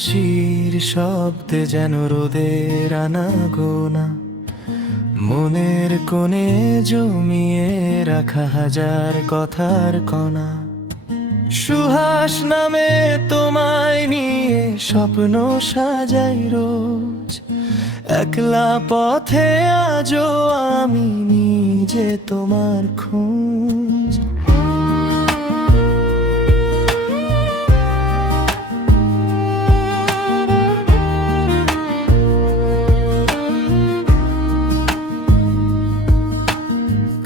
হাসির শব্দে যেন রোদের আনাগোনা, মনের কোণে জমিয়ে রাখা হাজার কথার কণা। সুহাস নামে তোমায় নিয়ে স্বপ্ন সাজাই রোজ, একলা পথে আজও আমি নিজে তোমার খোঁজ।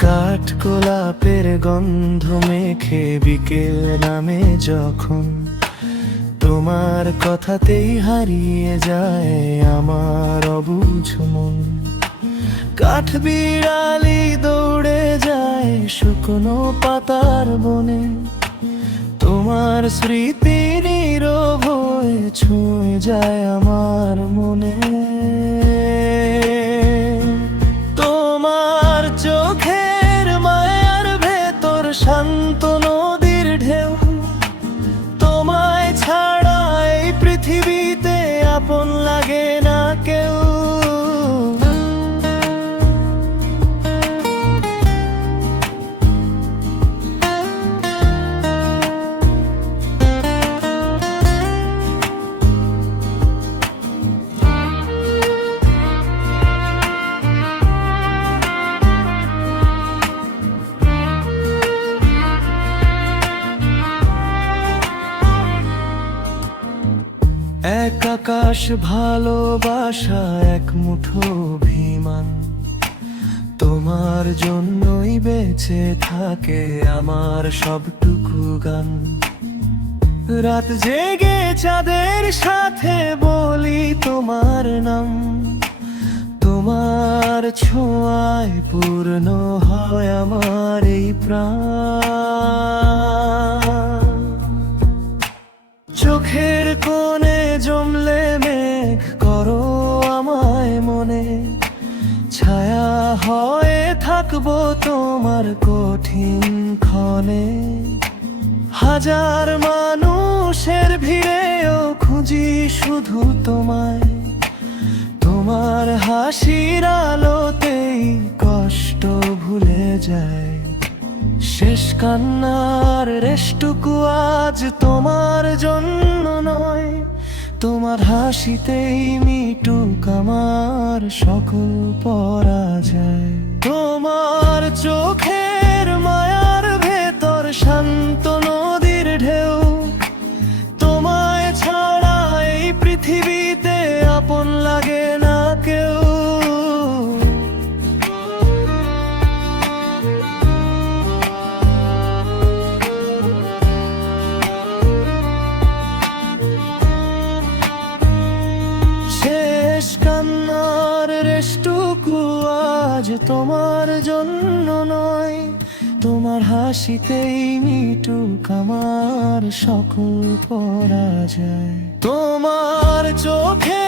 কাঠগোলাপের গন্ধ মেখে বিকেল নামে যখন, তোমার কথাতেই হারিয়ে যায় আমার অবুঝ মন। কাঠবিড়ালি দৌড়ে যায় শুকনো পাতার বনে, তোমার স্মৃতি নীরব হয়ে ছুঁয়ে যায় আমার মনে। তোমার চোখের মায়ার ভেতর শান্ত নদীর ঢেউ, তোমায় ছাড়া এই পৃথিবীতে আপন লাগে না কেউ। এক আকাশ ভালোবাসা, এক মুঠো অভিমান, তোমার জন্যই বেঁচে থাকে আমার সবটুকু গান। রাত জেগে চাঁদের সাথে বলি তোমার নাম, তোমার ছোঁয়ায় পূর্ণ হয় আমার এই প্রাণ। চোখের কোণে জমলে মেঘ করো আমায় মনে, ছায়া হয়ে থাকবো তোমার কঠিন ক্ষণে। হাজার মানুষের ভিড়েও খুঁজি শুধু তোমায়, তোমার হাসির আলোতেই কষ্ট ভুলে যায়। শেষ কান্নার রেশটুকু আজ তোমার জন্য নয়, তোমার হাসিতেই মিটুক আমার সকল পরাজয়। তোমার চোখের মায়ার ভেতর শান্ত নদীর ঢেউ, তোমায় ছাড়া এই পৃথিবীতে আপন লাগে না কেউ। শেষ কান্নার রেশটুকু আজ তোমার জন্য নয়, তোমার হাসিতেই মিটুক আমার সকল পরাজয়। তোমার চোখে